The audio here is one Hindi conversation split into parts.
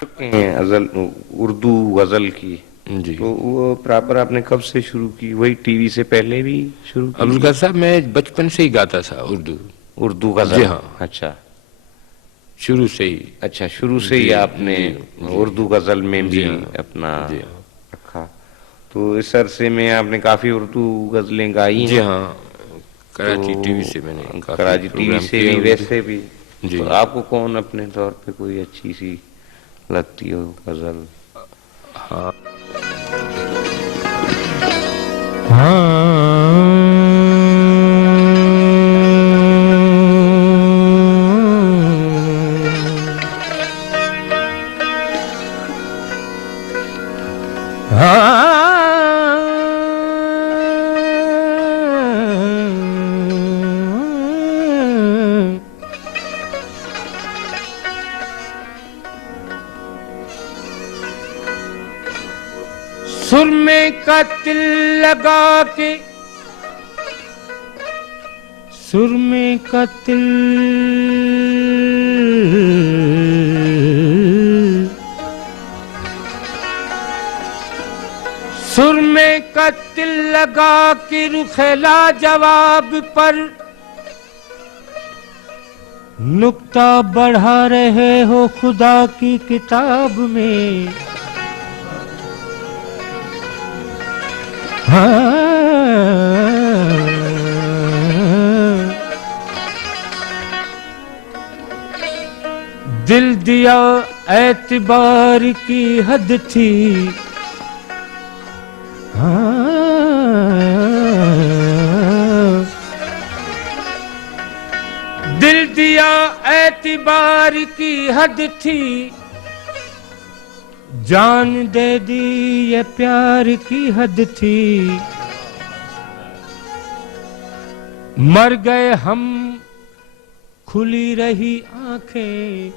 चुके हैं उर्दू गजल की। जी। तो वो प्रॉपर आपने कब से शुरू की? वही टीवी से पहले भी शुरू की अब्दुल थी? कादिर साहब, मैं बचपन से ही गाता था उर्दू। उर्दू जी गजल? हाँ, अच्छा। शुरू से ही। अच्छा, शुरू से ही जी आपने जी जी उर्दू गजल में जी भी हाँ अपना जी हाँ रखा। तो इस अरसे में आपने काफी उर्दू गजलें गाई जी हैं। हाँ। तो कराची टीवी से मैंने काफी कराची टीवी प्रोग्राम से किए भी, हैं उर्दू। वैसे भी। जी। तो आपको कौन अपने तौर पे कोई अच्छी सी लगती हो गजल? हाँ सुरमे का तिल लगा के, सुरमे का तिल सुरमे का तिल लगा के रुखेला जवाब पर नुक्ता बढ़ा रहे हो खुदा की किताब में। दिल दिया एतबार की हद थी। दिल दिया एतबार की हद थी, जान दे दी ये प्यार की हद थी। मर गए हम, खुली रही आंखें,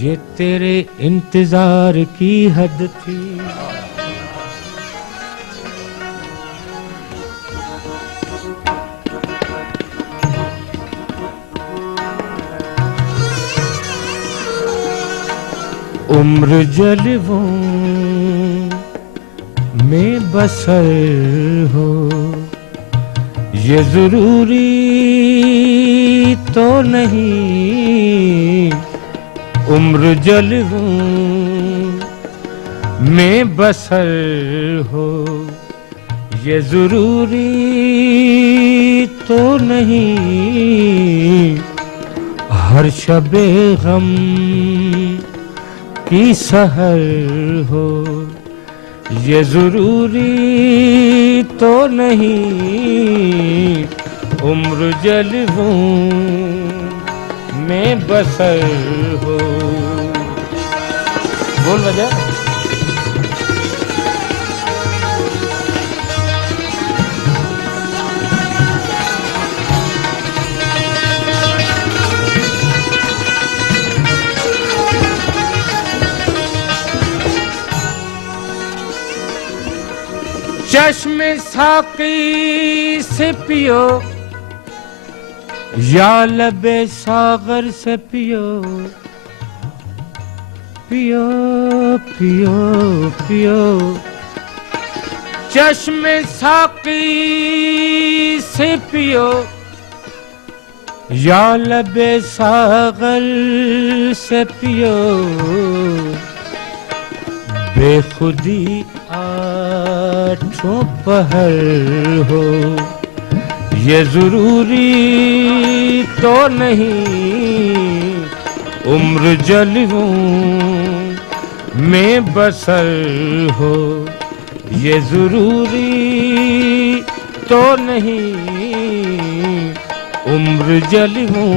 ये तेरे इंतजार की हद थी। उम्र जलवों में बसर हो, ये जरूरी तो नहीं। उम्र जलवों में बसर हो, ये जरूरी तो नहीं। हर शबे गम की सहर हो, ये जरूरी तो नहीं। उम्र जलवों में बसर हो। बोल बजा। चश्मे साकी से पियो या लबे सागर से पियो, पियो पियो पियो। चश्मे साकी से पियो या लबे सागर से पियो। बेखुदी आठों पहर हो, ये जरूरी तो नहीं। उम्र जलवों में बसर हो, ये जरूरी तो नहीं। उम्र जलवों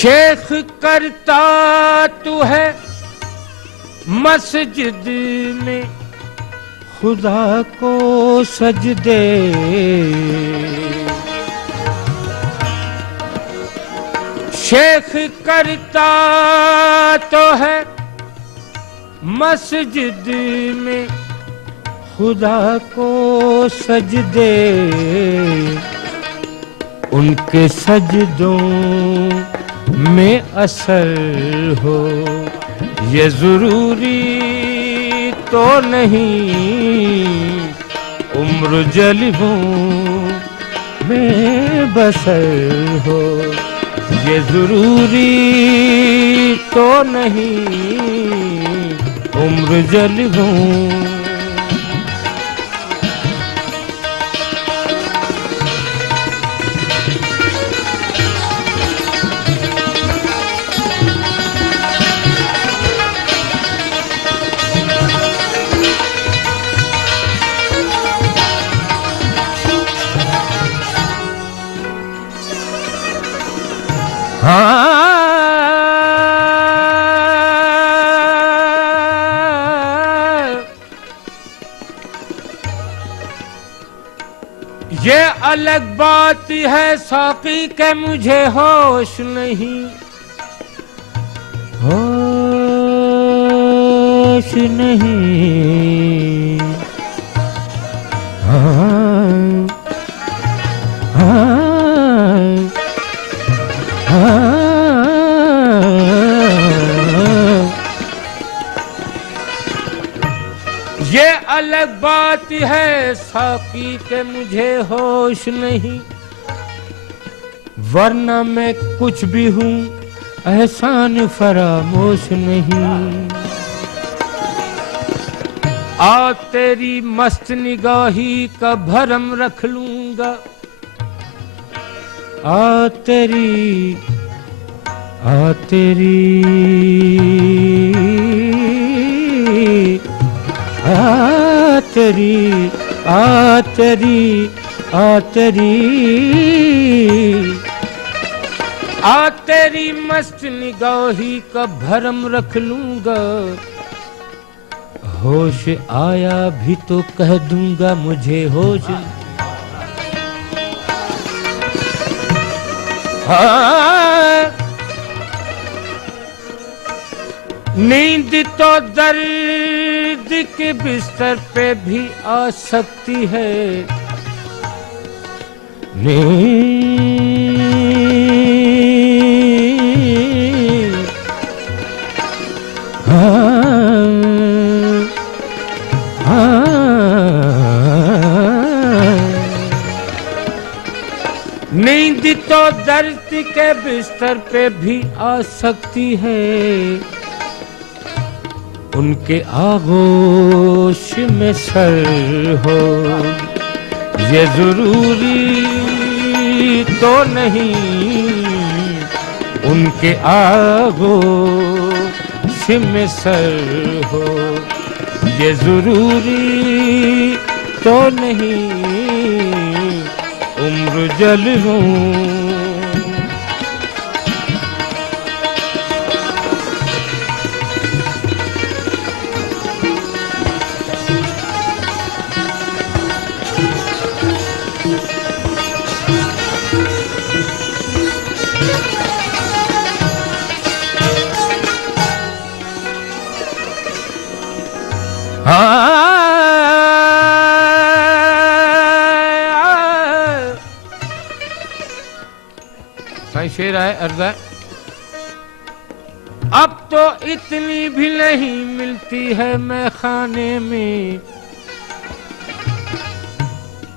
शेख करता तू है मस्जिद में खुदा को सजदे, शेख करता तो है मस्जिद में खुदा को सजदे, उनके सजदों में असर हो ये जरूरी तो नहीं, उम्र जलवों में बसर हो ये जरूरी तो नहीं, उम्र जलवों। ये अलग बात है साकी के मुझे होश नहीं, होश नहीं। हाँ, हाँ, हाँ। ये अलग बात है साकी के मुझे होश नहीं, वरना मैं कुछ भी हूँ एहसान फरामोश नहीं। आ तेरी मस्त निगाही का भरम रख लूंगा, आ तेरी आ तेरी आ तेरी आ तेरी आ तेरी आ तेरी मस्त निगाही का भरम रख लूंगा, होश आया भी तो कह दूंगा मुझे होश। हाँ, नींद तो दर्द के बिस्तर पे भी आ सकती है, नींद नींद तो दर्द के बिस्तर पे भी आ सकती है, उनके आगोश में सर हो ये जरूरी तो नहीं, उनके आगोश में सर हो ये जरूरी तो नहीं, उम्र जलवों। शेर है अर्ज़ है, अब तो इतनी भी नहीं मिलती है मैं खाने में,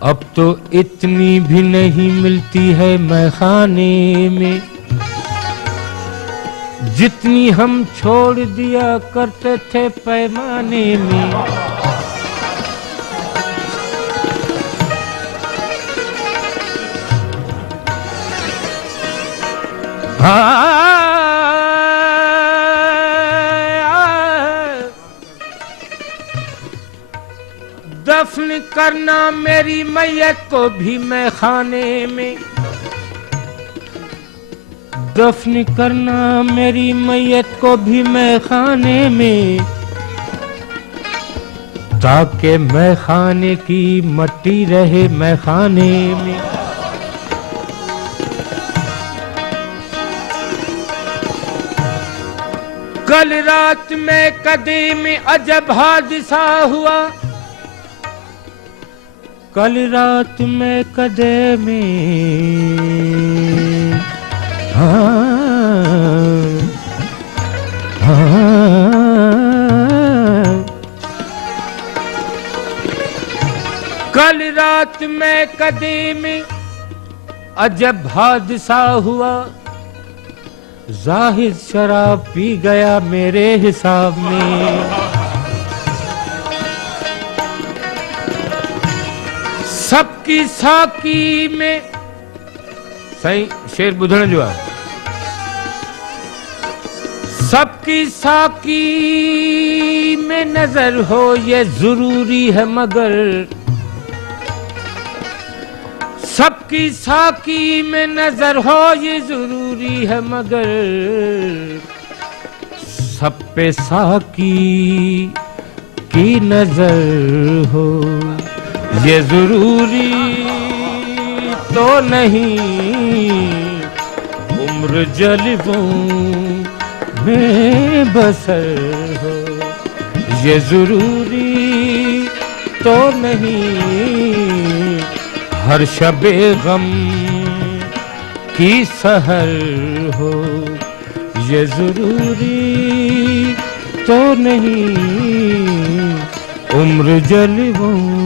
अब तो इतनी भी नहीं मिलती है मैं खाने में, जितनी हम छोड़ दिया करते थे पैमाने में। दफन करना मेरी मैयत को भी मैं खाने में, दफन करना मेरी मैयत को भी मैं खाने में, ताकि मैं खाने की मट्टी रहे मैं खाने में। कल रात में कदी में अजब हादसा हुआ, कल रात में कदे में कल रात में कदी में अजब हादसा हुआ, जाहिद शराब पी गया मेरे हिसाब में। सबकी साकी में सही शेर बुधण जो है, सबकी साकी में नजर हो ये जरूरी है मगर, सबकी साकी में नजर हो ये जरूरी है मगर, सब पे साकी की नजर हो ये जरूरी तो नहीं, उम्र जलवों में बसर हो ये जरूरी तो नहीं, हर शबे गम की सहर हो ये जरूरी तो नहीं, उम्र जलवों